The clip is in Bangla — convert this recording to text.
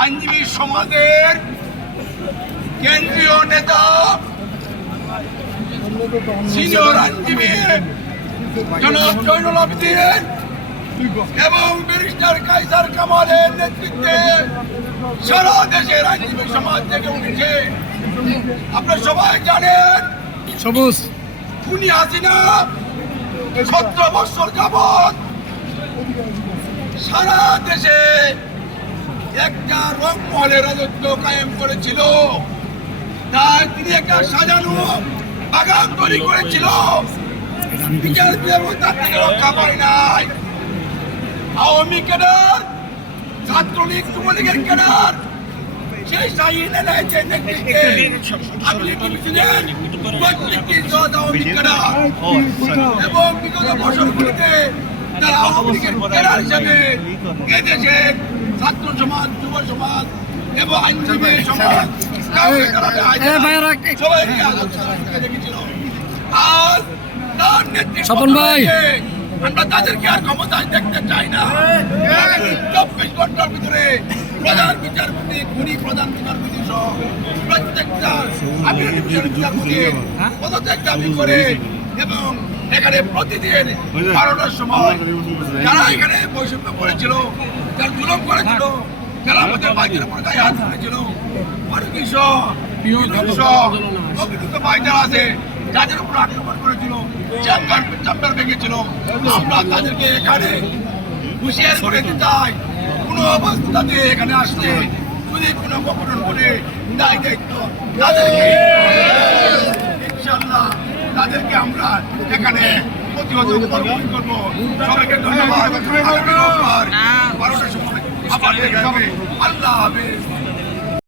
আইনজীবী সমাজের কেন্দ্রীয় নেতা সিনিয়র আইনজীবী জনাব জয়নুল আবদিন এবং ব্যারিস্টার কাইসার কামালের নেতৃত্বে সারা দেশের আইনজীবী সমাজ থেকে উঠেছে। আপনারা সবাই জানেন সবুজ। খুনি হাসিনা সতেরো বছর যাবৎ সারা দেশে একটা রংমহলের রাজত্ব কায়েম করেছিল। তাই তিনি একটা সাজানো বাগান তৈরি করেছিল। বিচার ব্যবস্থা থেকে রক্ষা পায় নাই। আওয়ামী ক্যাডার, ছাত্রলীগ, যুবলীগের ক্যাডার সেই শাহীন এলাইচের নেতৃত্বে। আপনি এবং বিগত বছরগুলিতে তারা আওয়ামী লীগের ক্যাডার হিসাবে এদেশে ছাত্র সমাজ যুব সমাজ এবং আইনজীবী সমাজ নেতৃত্ব স্বপন ভাই। আমরা তাদেরকে আর ক্ষমতায় দেখতে চাই না। চব্বিশ ঘণ্টার ভিতরে প্রধান বিচারপতি খুনি প্রধান বিচারপতি সহ প্রত্যেকটা আপিল ডিভিশনের পদত্যাগ দাবি করে এবং এখানে প্রতিদিন বারোটার সময় যারা এখানে বৈষম্য করেছিল যারা জুলম করেছিল। যারা আমাদের বাইকের উপর গায়ে হাত যারা আছে। যাদের উপর আক্রমণ করেছিল ভেঙেছিল। আমরা তাদেরকে এখানে হুঁশিয়ার করে দিতে চাই। কোনো অবস্থাতে এখানে আসলে যদি কোনো অপকরণ করে দায় দায়িত্ব তাদেরকে। ইনশাল্লাহ তাদেরকে আমরা এখানে প্রতিহত সবাইকে ধন্যবাদ। রোববার